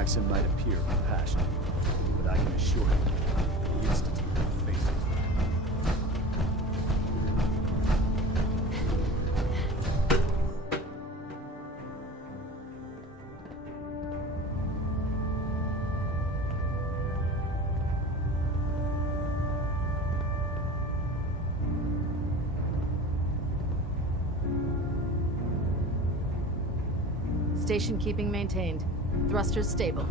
accent might appear compassionate, but I can assure you, the Institute will face it. Station keeping maintained. Thrusters stable.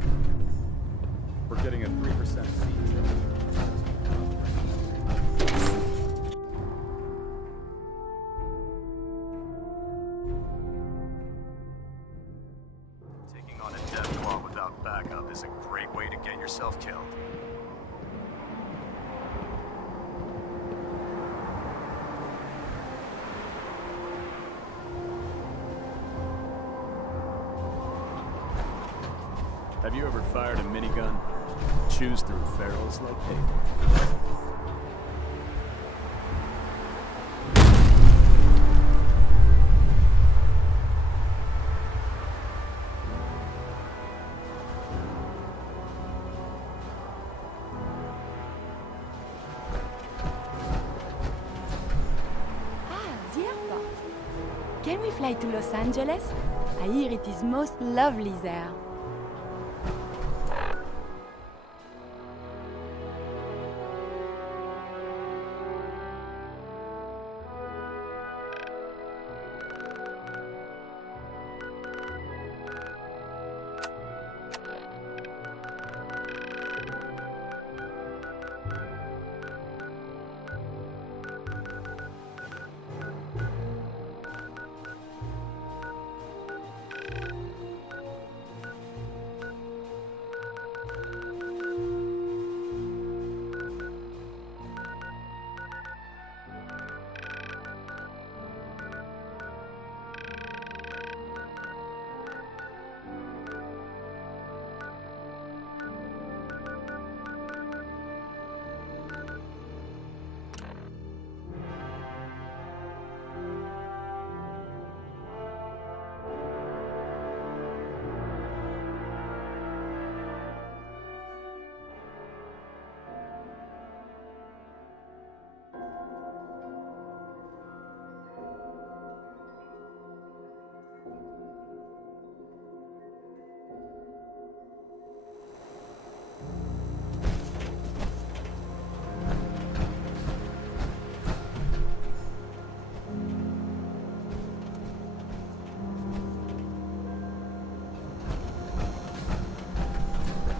We're getting a 3% seat. Taking on a death squad without backup is a great way to get yourself killed. Have you ever fired a minigun? Chews through ferals like hay. The airport. Can we fly to Los Angeles? I hear it is most lovely there.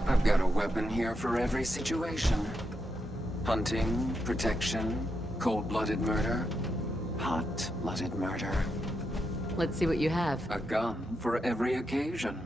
I've got a weapon here for every situation. Hunting, protection, cold-blooded murder, hot-blooded murder. Let's see what you have. A gun for every occasion.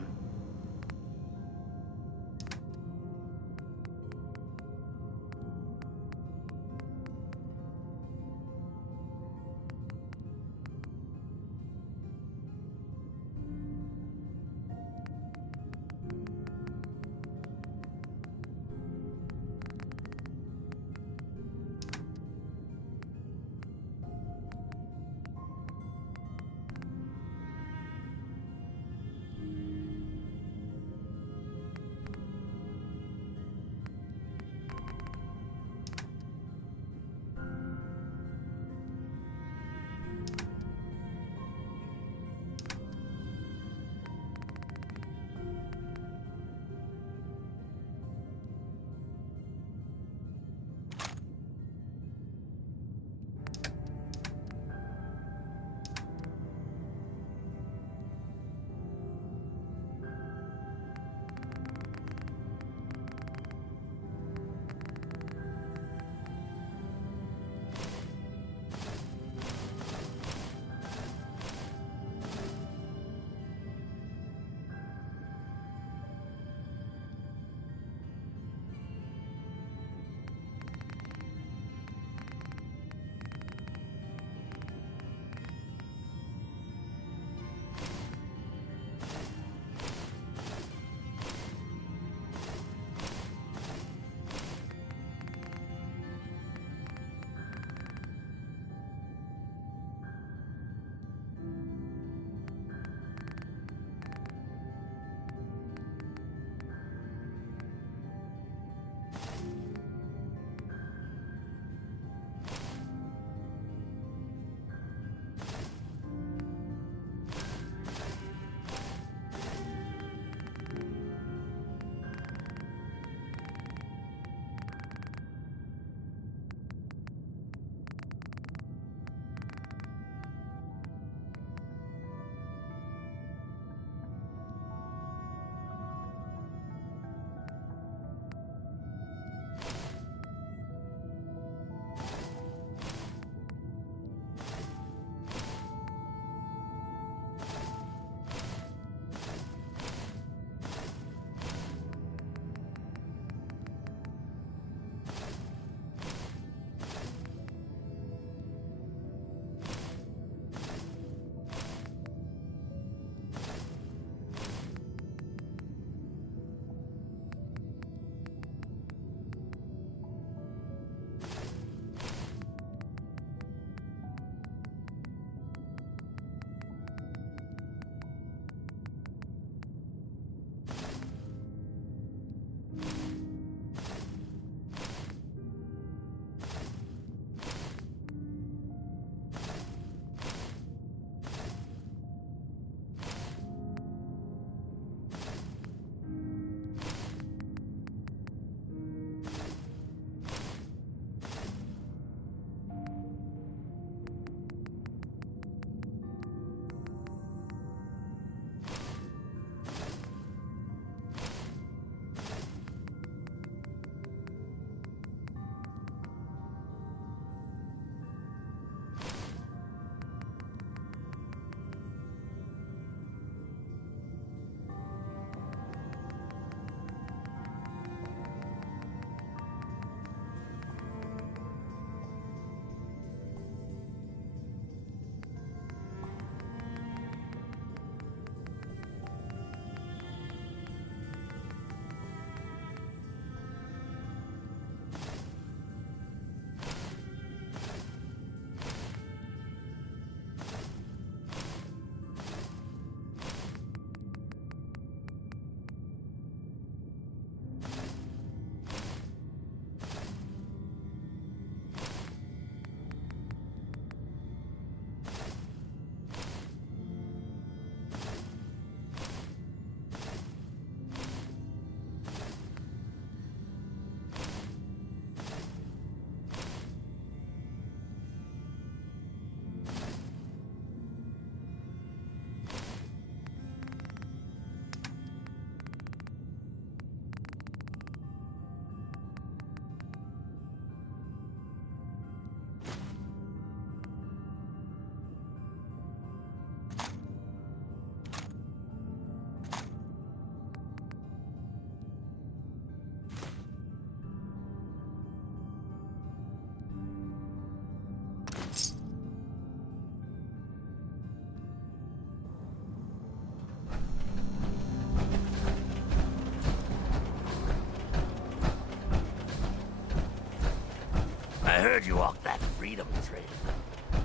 I heard you walked that freedom trail.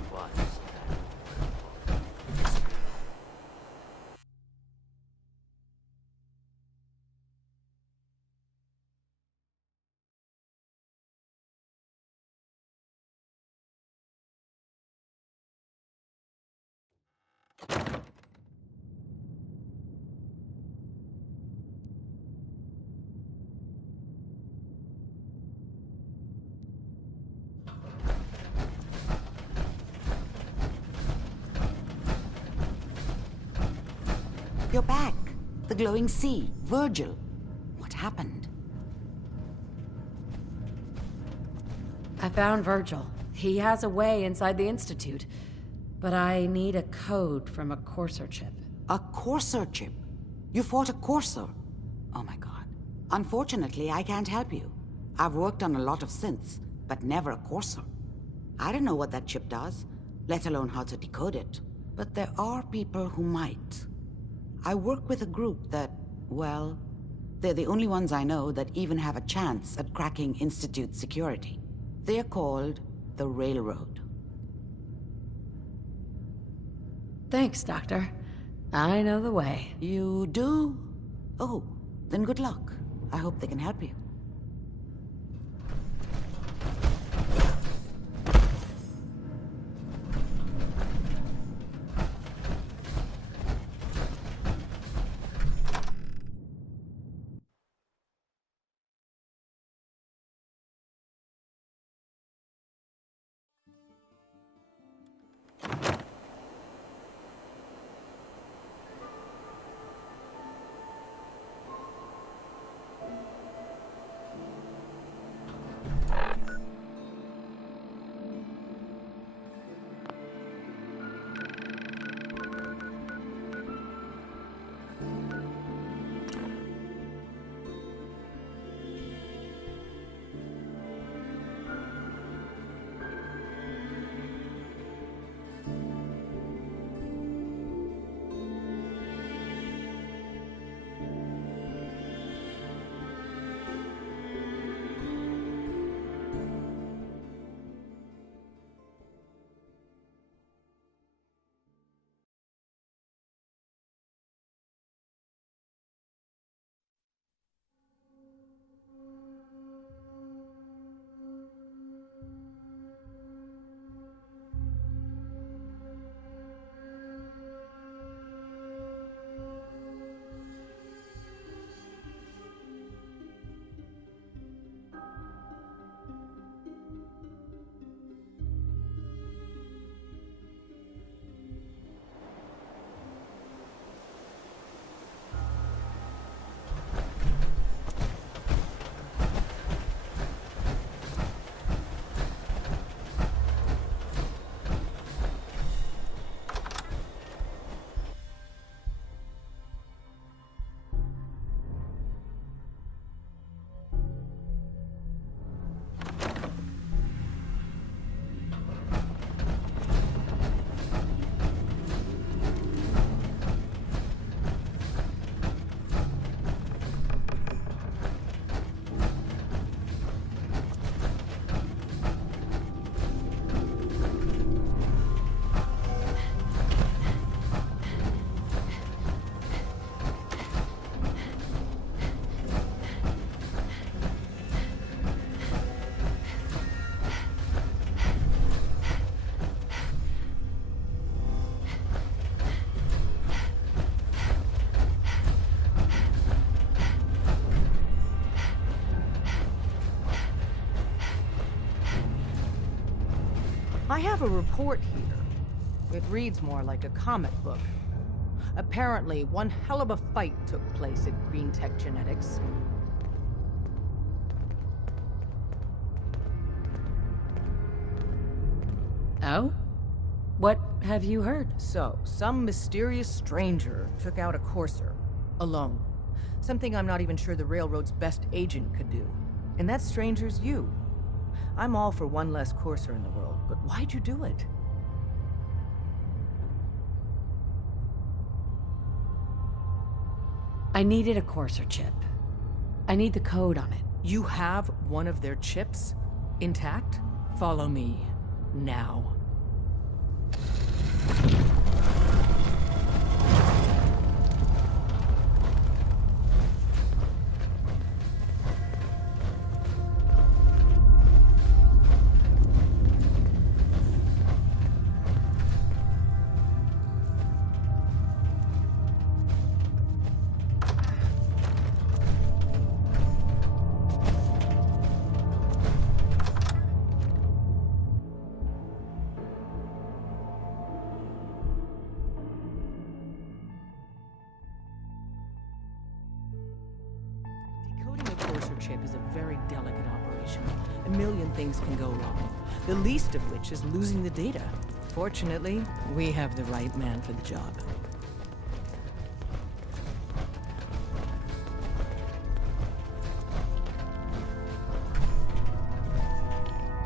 What's that? You're back. The glowing sea. Virgil. What happened? I found Virgil. He has a way inside the Institute. But I need a code from a Courser chip. A Courser chip? You fought a Courser? Oh my god. Unfortunately, I can't help you. I've worked on a lot of synths, but never a Courser. I don't know what that chip does, let alone how to decode it. But there are people who might. I work with a group that, well, they're the only ones I know that even have a chance at cracking Institute security. They're called the Railroad. Thanks, Doctor. I know the way. You do? Oh, then good luck. I hope they can help you. I have a report here. It reads more like a comic book. Apparently, one hell of a fight took place at Green Tech Genetics. Oh? What have you heard? So, some mysterious stranger took out a Courser. Alone. Something I'm not even sure the Railroad's best agent could do. And that stranger's you. I'm all for one less Courser in the world, but why'd you do it? I needed a Courser chip. I need the code on it. You have one of their chips? Intact? Follow me. Now. Decoding a Courser chip is a very delicate operation. A million things can go wrong, the least of which is losing the data. Fortunately, we have the right man for the job.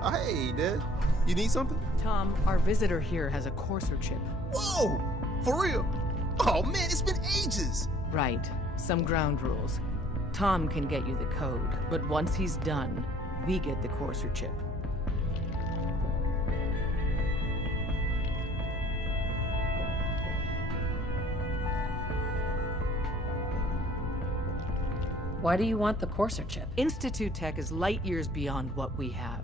Hey, Dad. You need something? Tom, our visitor here has a Courser chip. Whoa! For real? Oh, man, it's been ages! Right. Some ground rules. Tom can get you the code, but once he's done, we get the Courser chip. Why do you want the Courser chip? Institute tech is light years beyond what we have.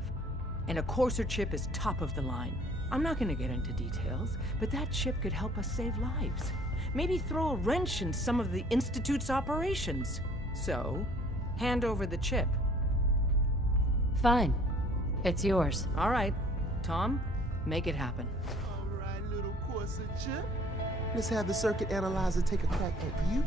And a Courser chip is top of the line. I'm not gonna get into details, but that chip could help us save lives. Maybe throw a wrench in some of the Institute's operations. So, hand over the chip. Fine. It's yours. All right. Tom, make it happen. All right, little Courser chip. Let's have the circuit analyzer take a crack at you.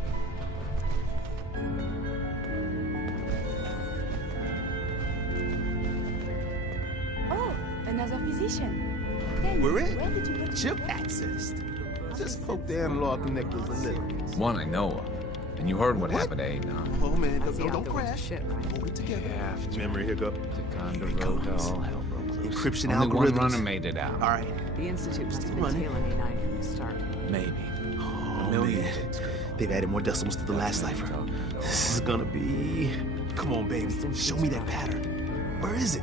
Oh, another physician. Tell me, We're in. where did you put Chip accessed. Just poke the analog connectors a little. One I know of. And you heard what happened to A9. Oh, man, don't crash. Hold it together. Memory hiccup. The road to all hell broke loose. Encryption Only one algorithms. runner made it out. All right. The Institute must have been running. tailing A9 from the start. Maybe. Oh, million man. things could go. They've added more decimals to the last cipher. This is gonna be... Come on, baby. Show me that pattern. Where is it?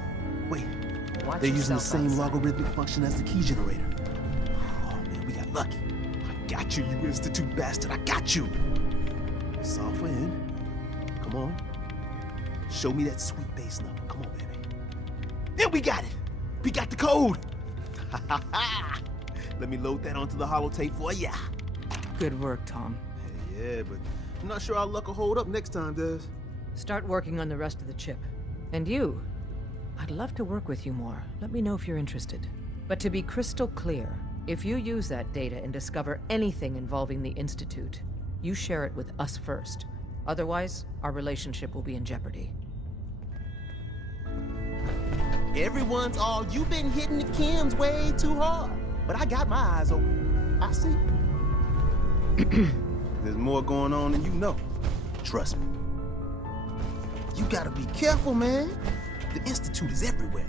Wait. Watch They're using the yourself same outside. logarithmic function as the key generator. Oh, man, we got lucky. I got you, you Institute bastard. I got you. Software in. Come on. Show me that sweet bass number. Come on, baby. Yeah, we got it. We got the code. Let me load that onto the holotape for ya. Good work, Tom. Yeah, but I'm not sure our luck will hold up next time, Des. Start working on the rest of the chip. And you, I'd love to work with you more. Let me know if you're interested. But to be crystal clear, if you use that data and discover anything involving the Institute, you share it with us first. Otherwise, our relationship will be in jeopardy. Everyone's all, you've been hitting the chems way too hard. But I got my eyes open. I see. There's more going on than you know. Trust me. You gotta be careful, man. The Institute is everywhere.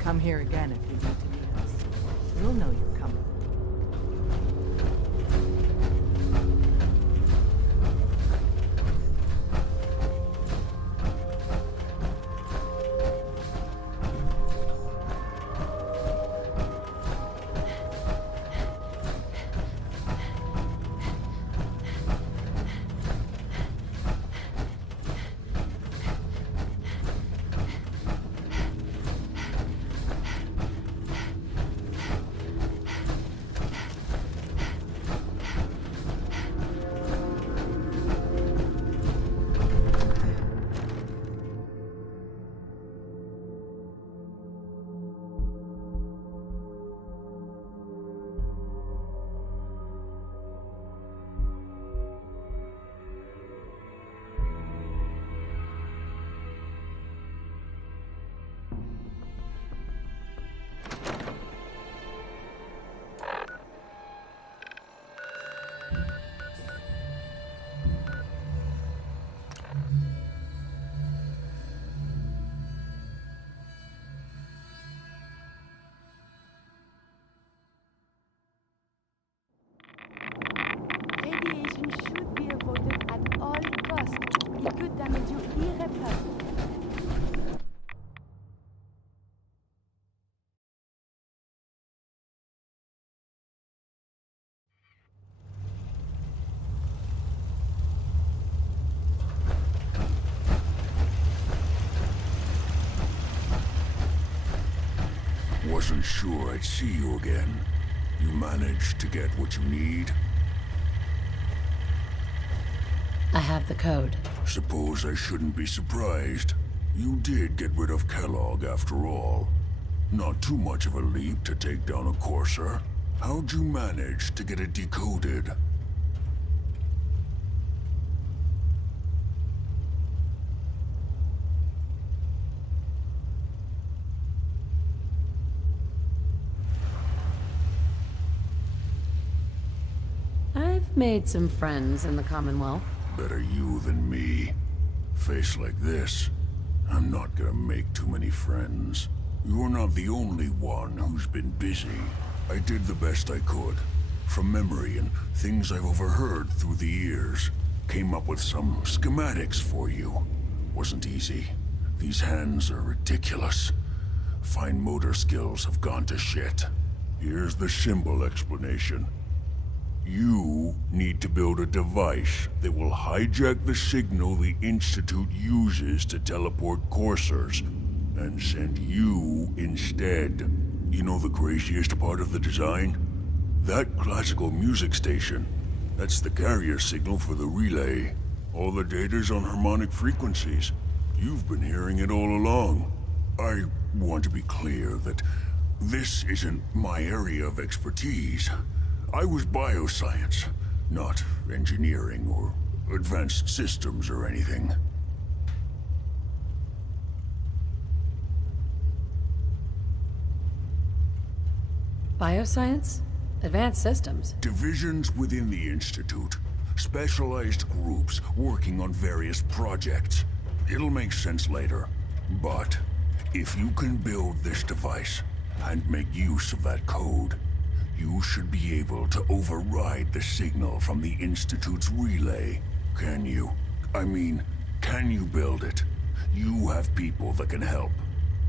Come here again if you need to meet us. We'll know you're coming. wasn't sure I'd see you again. You managed to get what you need? I have the code. Suppose I shouldn't be surprised. You did get rid of Kellogg after all. Not too much of a leap to take down a Courser. How'd you manage to get it decoded? I've made some friends in the Commonwealth. Better you than me. Face like this, I'm not gonna make too many friends. You're not the only one who's been busy. I did the best I could. From memory and things I've overheard through the years. Came up with some schematics for you. Wasn't easy. These hands are ridiculous. Fine motor skills have gone to shit. Here's the symbol explanation. You need to build a device that will hijack the signal the Institute uses to teleport coursers, and send you instead. You know the craziest part of the design? That classical music station. That's the carrier signal for the relay. All the data's on harmonic frequencies. You've been hearing it all along. I want to be clear that this isn't my area of expertise. I was bioscience, not engineering or advanced systems or anything. Bioscience? Advanced systems? Divisions within the Institute. Specialized groups working on various projects. It'll make sense later. But if you can build this device and make use of that code, you should be able to override the signal from the Institute's relay. Can you? I mean, can you build it? You have people that can help.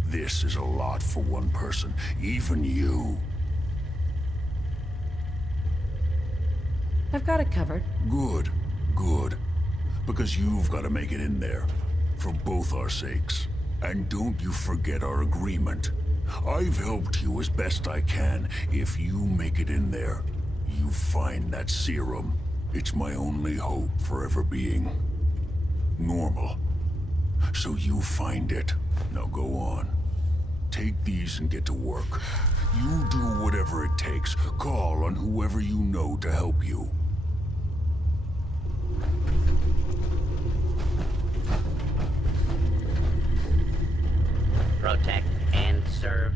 This is a lot for one person, even you. I've got it covered. Good, good. Because you've got to make it in there. For both our sakes. And don't you forget our agreement. I've helped you as best I can. If you make it in there, you find that serum. It's my only hope for ever being normal. So you find it. Now go on. Take these and get to work. You do whatever it takes. Call on whoever you know to help you. Protect and serve.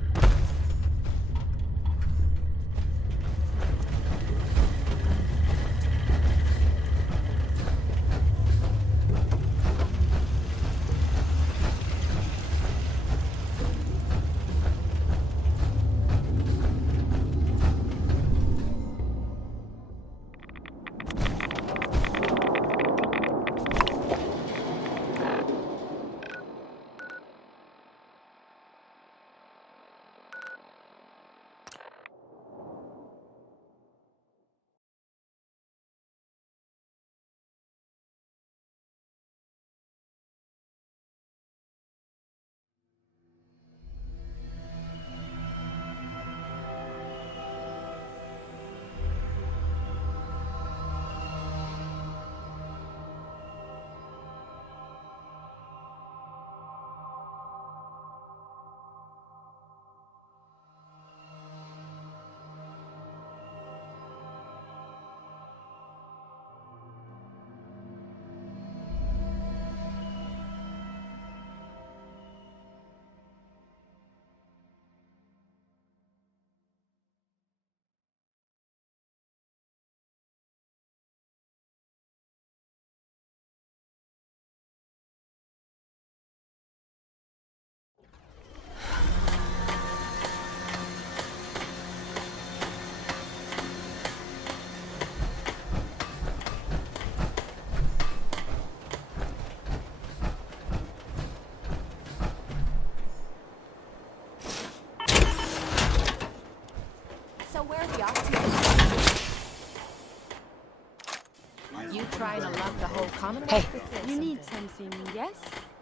You trying to lock the whole Commonwealth? Hey. with this? You need something, yes?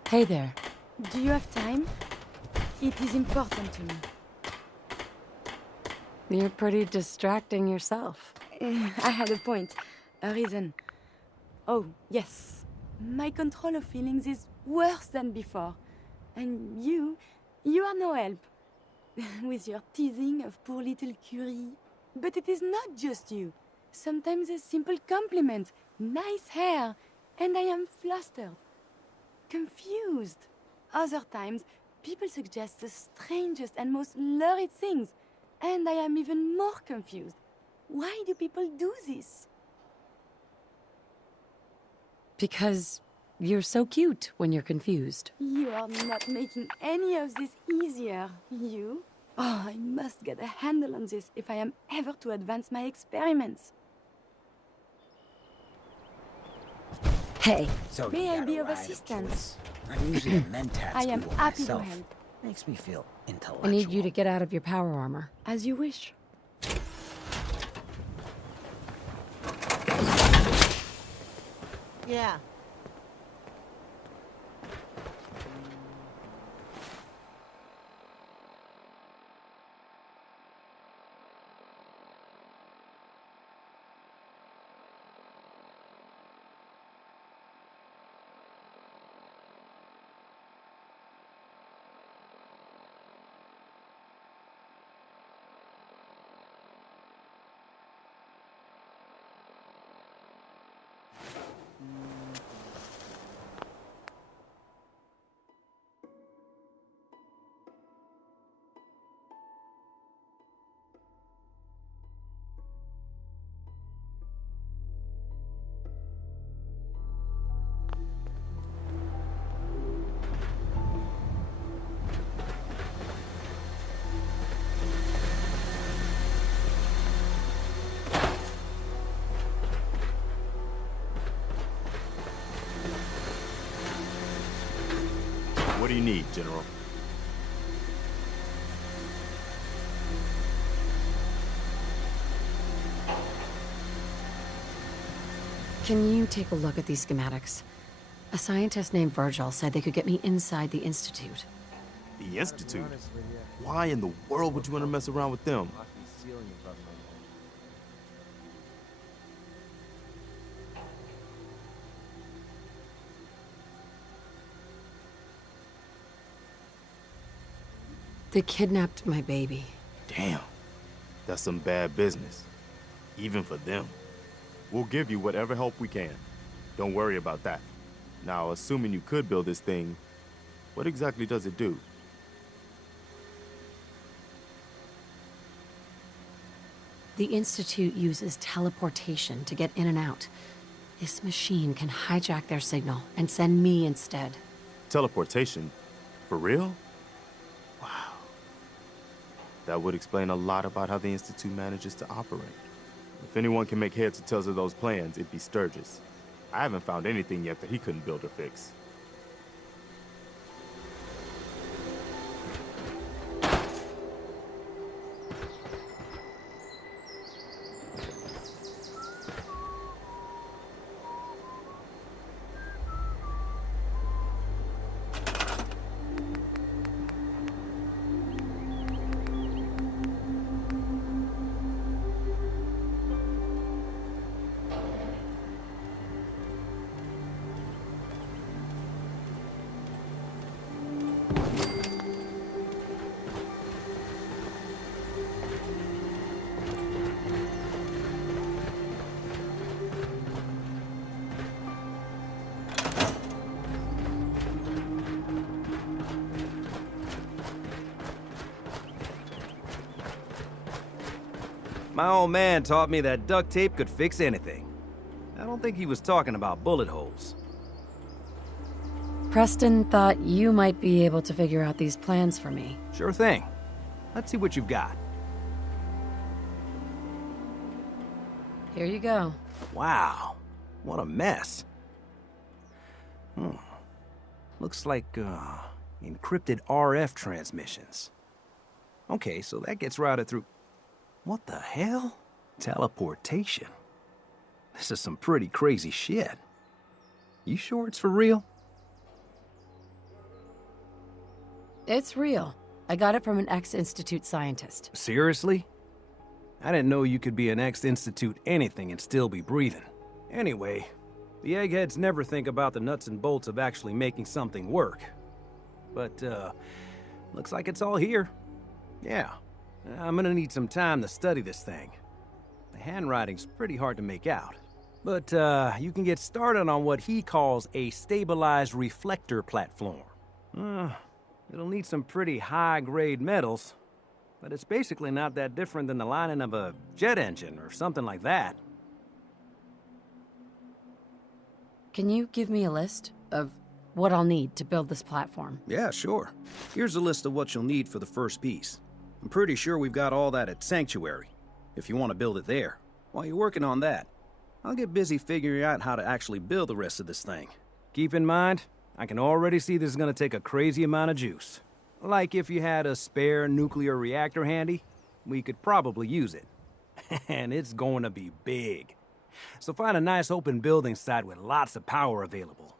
Hey there. Do you have time? It is important to me. You're pretty distracting yourself. I had a point. A reason. Oh, yes. My control of feelings is worse than before. And you are no help. With your teasing of poor little Curie. But it is not just you. Sometimes a simple compliment, nice hair, and I am flustered. Confused. Other times, people suggest the strangest and most lurid things, and I am even more confused. Why do people do this? Because you're so cute when you're confused. You are not making any of this easier, you. Oh, I must get a handle on this if I am ever to advance my experiments. Hey. So May you I got be a of ride assistance? I'm usually a mentat I am school happy myself. to help. Makes me feel intellectual. I need you to get out of your power armor. As you wish. Yeah. What do you need, General? Can you take a look at these schematics? A scientist named Virgil said they could get me inside the Institute. The Institute? Why in the world would you want to mess around with them? They kidnapped my baby. Damn. That's some bad business. Even for them. We'll give you whatever help we can. Don't worry about that. Now, assuming you could build this thing, what exactly does it do? The Institute uses teleportation to get in and out. This machine can hijack their signal and send me instead. Teleportation? For real? Wow. That would explain a lot about how the Institute manages to operate. If anyone can make heads or tails of those plans, it'd be Sturgis. I haven't found anything yet that he couldn't build or fix. My old man taught me that duct tape could fix anything. I don't think he was talking about bullet holes. Preston thought you might be able to figure out these plans for me. Sure thing. Let's see what you've got. Here you go. Wow, what a mess. Looks like, encrypted RF transmissions. Okay, so that gets routed through... What the hell? Teleportation. This is some pretty crazy shit. You sure it's for real? It's real. I got it from an ex-Institute scientist. Seriously? I didn't know you could be an ex-Institute anything and still be breathing. Anyway, the eggheads never think about the nuts and bolts of actually making something work. But, looks like it's all here. Yeah, I'm gonna need some time to study this thing. The handwriting's pretty hard to make out. But, you can get started on what he calls a stabilized reflector platform. It'll need some pretty high-grade metals, but it's basically not that different than the lining of a jet engine or something like that. Can you give me a list of what I'll need to build this platform? Yeah, sure. Here's a list of what you'll need for the first piece. I'm pretty sure we've got all that at Sanctuary, if you want to build it there. While you're working on that, I'll get busy figuring out how to actually build the rest of this thing. Keep in mind, I can already see this is gonna take a crazy amount of juice. Like if you had a spare nuclear reactor handy, we could probably use it. And it's going to be big. So find a nice open building site with lots of power available.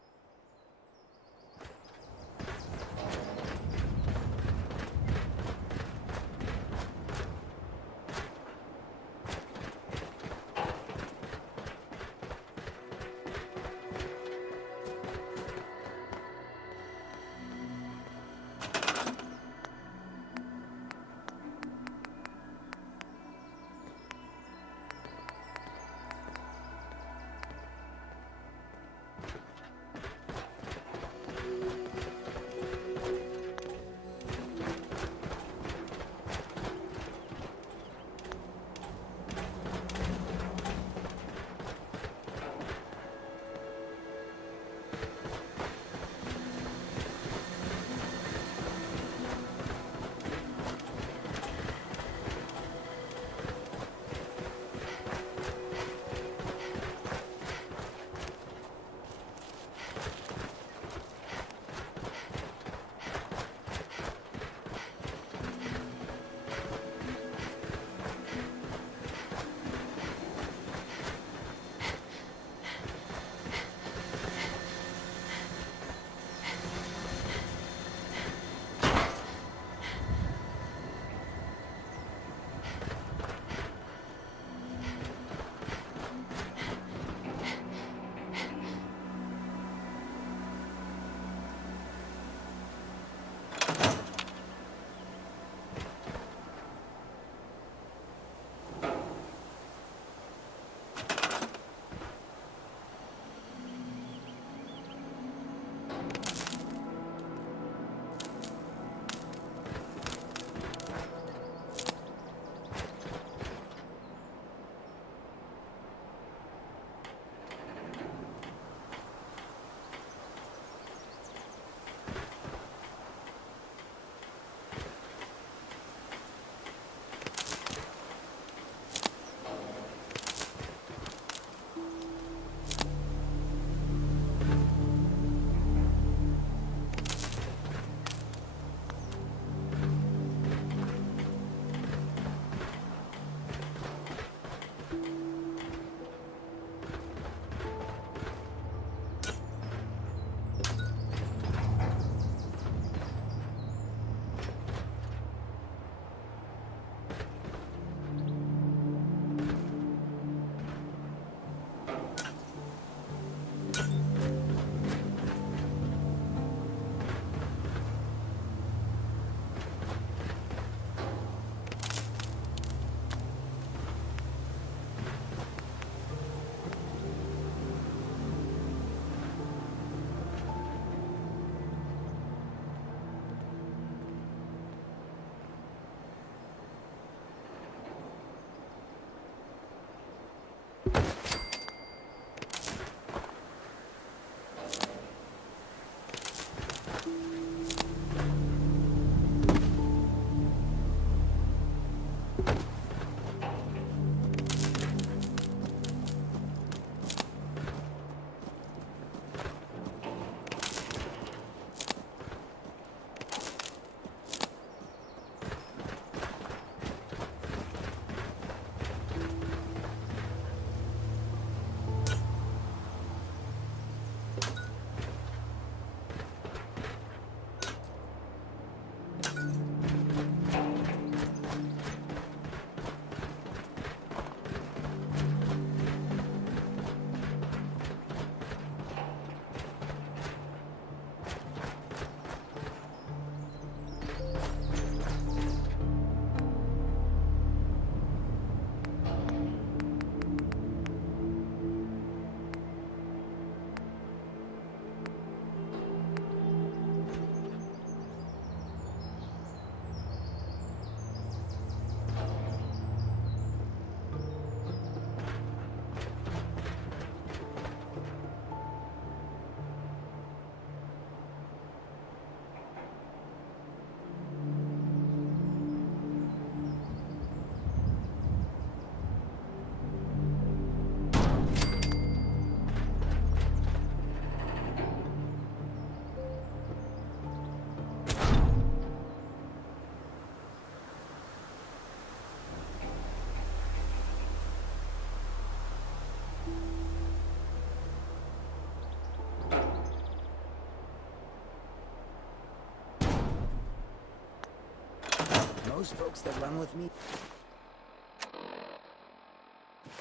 Most folks that run with me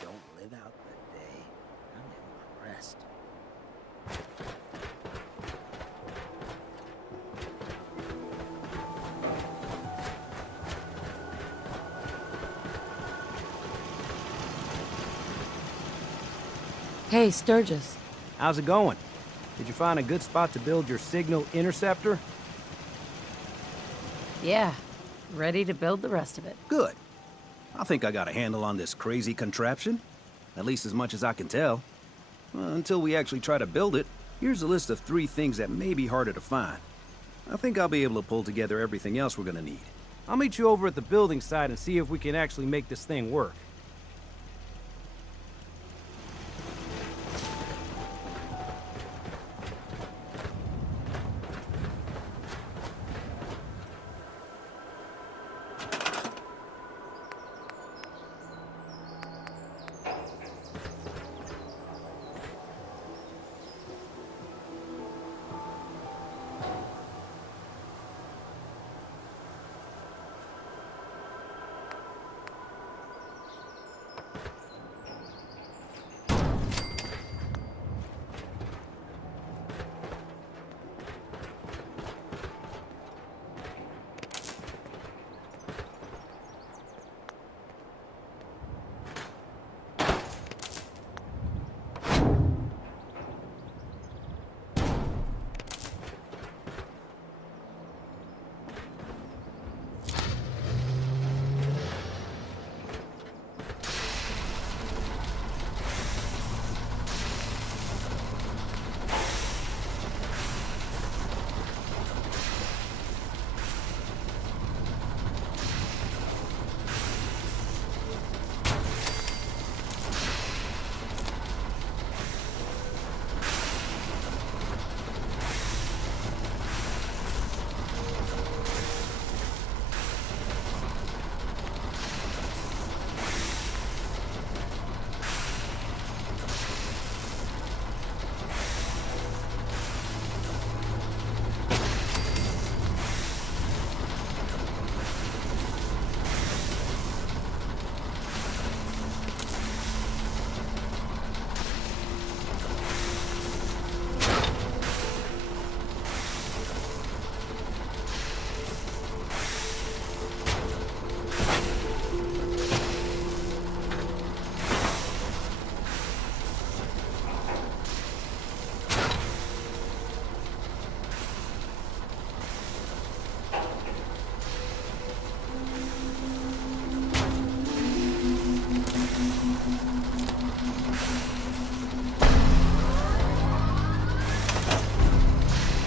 don't live out the day. I'm impressed. Hey, Sturgis. How's it going? Did you find a good spot to build your signal interceptor? Yeah, ready to build the rest of it. Good. I think I got a handle on this crazy contraption. At least as much as I can tell. Until we actually try to build it, here's a list of 3 things that may be harder to find. I think I'll be able to pull together everything else we're gonna need. I'll meet you over at the building site and see if we can actually make this thing work.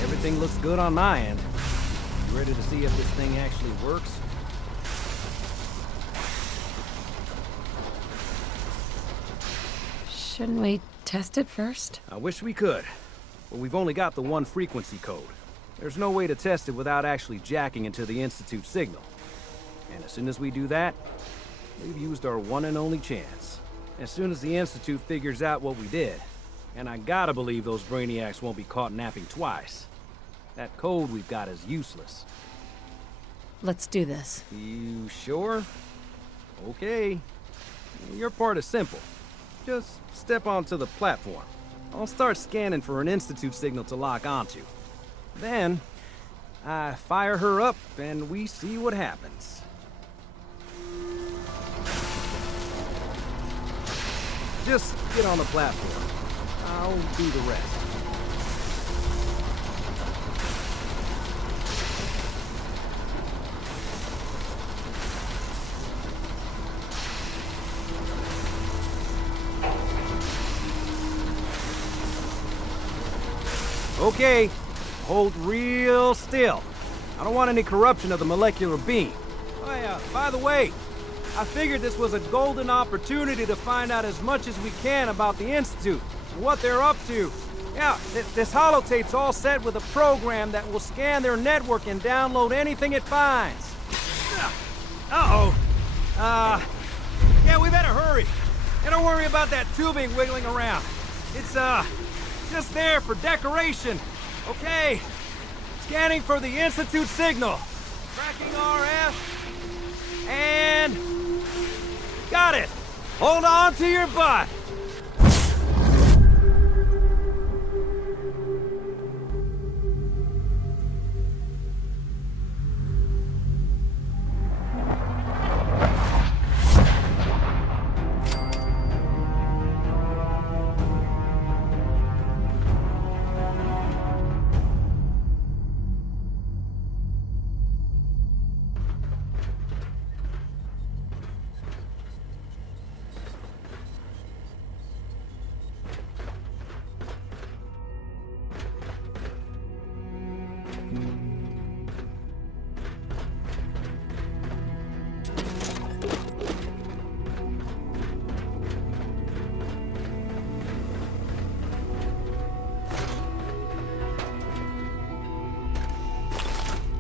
Everything looks good on my end. You ready to see if this thing actually works? Shouldn't we test it first? I wish we could, but we've only got the 1 frequency code. There's no way to test it without actually jacking into the Institute signal. And as soon as we do that, we've used our one and only chance. As soon as the Institute figures out what we did, and I gotta believe those brainiacs won't be caught napping twice, that code we've got is useless. Let's do this. You sure? Okay. Your part is simple. Just step onto the platform. I'll start scanning for an Institute signal to lock onto. Then, I fire her up and we see what happens. Just get on the platform. I'll do the rest. Okay, hold real still. I don't want any corruption of the molecular beam. Oh yeah, by the way, I figured this was a golden opportunity to find out as much as we can about the Institute, and what they're up to. Yeah, this holotape's all set with a program that will scan their network and download anything it finds. Uh-oh. Yeah, we better hurry. And don't worry about that tubing wiggling around. It's, just there for decoration. Okay. Scanning for the Institute signal. Tracking RF. And... got it! Hold on to your butt!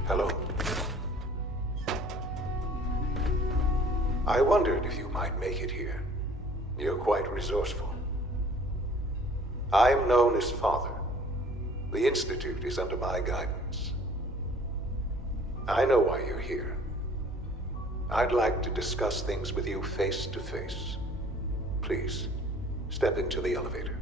Hello. I wondered if you might make it here. You're quite resourceful. I'm known as Father. The Institute is under my guidance. I know why you're here. I'd like to discuss things with you face to face. Please, step into the elevator.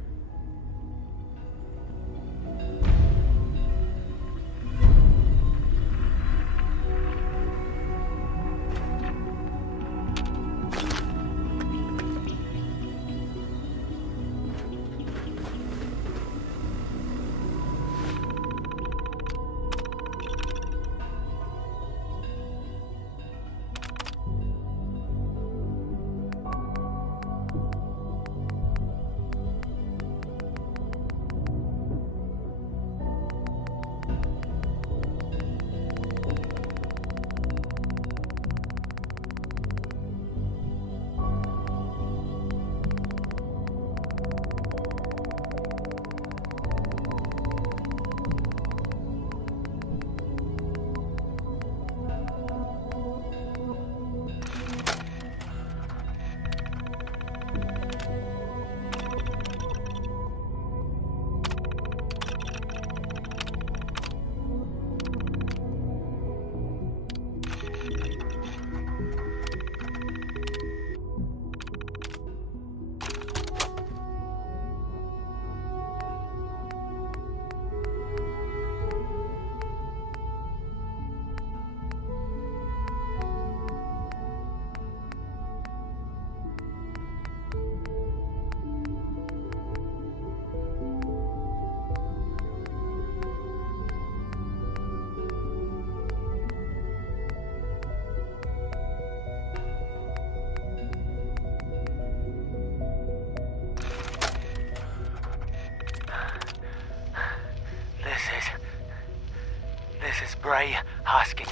This is Bray Hoskins.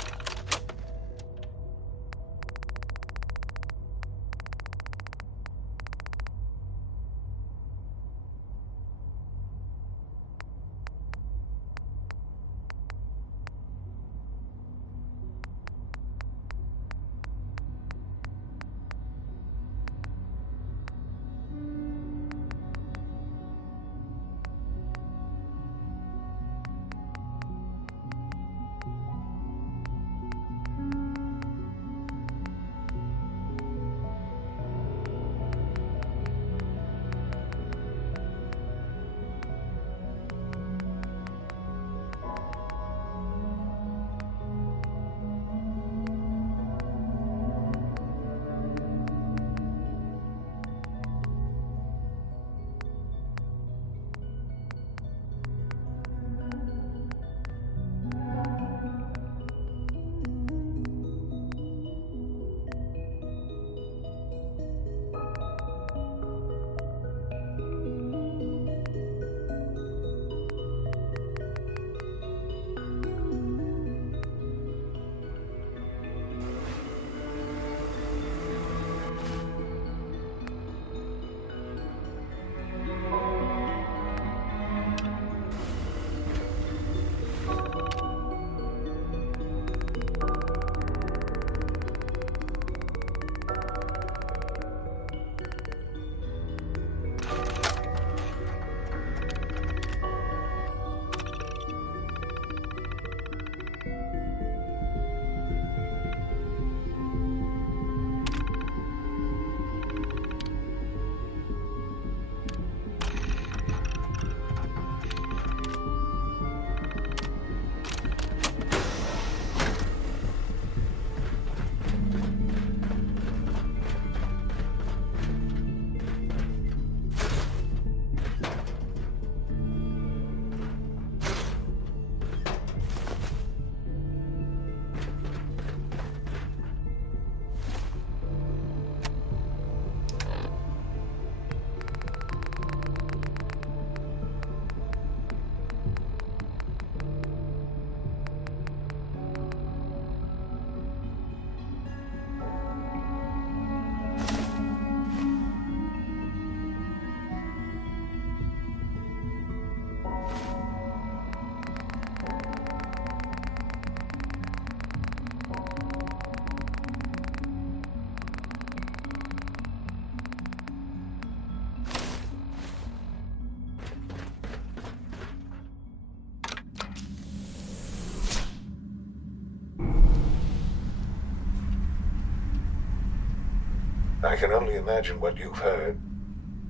I can only imagine what you've heard,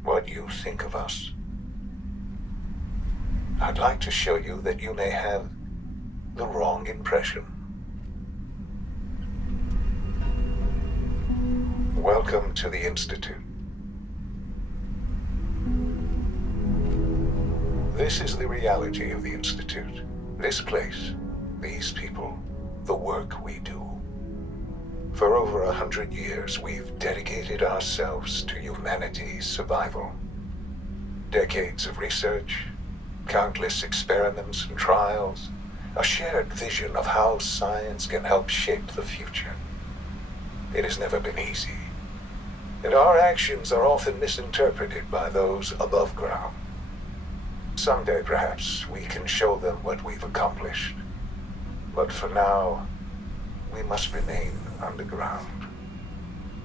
what you think of us. I'd like to show you that you may have the wrong impression. Welcome to the Institute. This is the reality of the Institute. This place, these people, the work we do. For over 100 years, we've dedicated ourselves to humanity's survival. Decades of research, countless experiments and trials, a shared vision of how science can help shape the future. It has never been easy, and our actions are often misinterpreted by those above ground. Someday, perhaps, we can show them what we've accomplished. But for now, we must remain underground.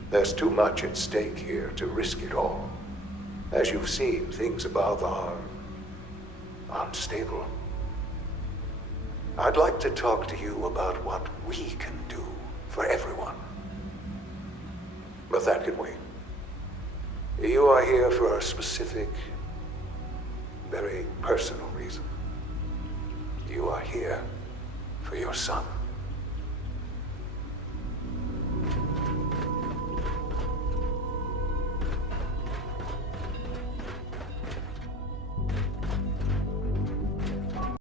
There's too much at stake here to risk it all. As you've seen, things above are unstable. I'd like to talk to you about what we can do for everyone. But that can wait. You are here for a specific, very personal reason. You are here for your son.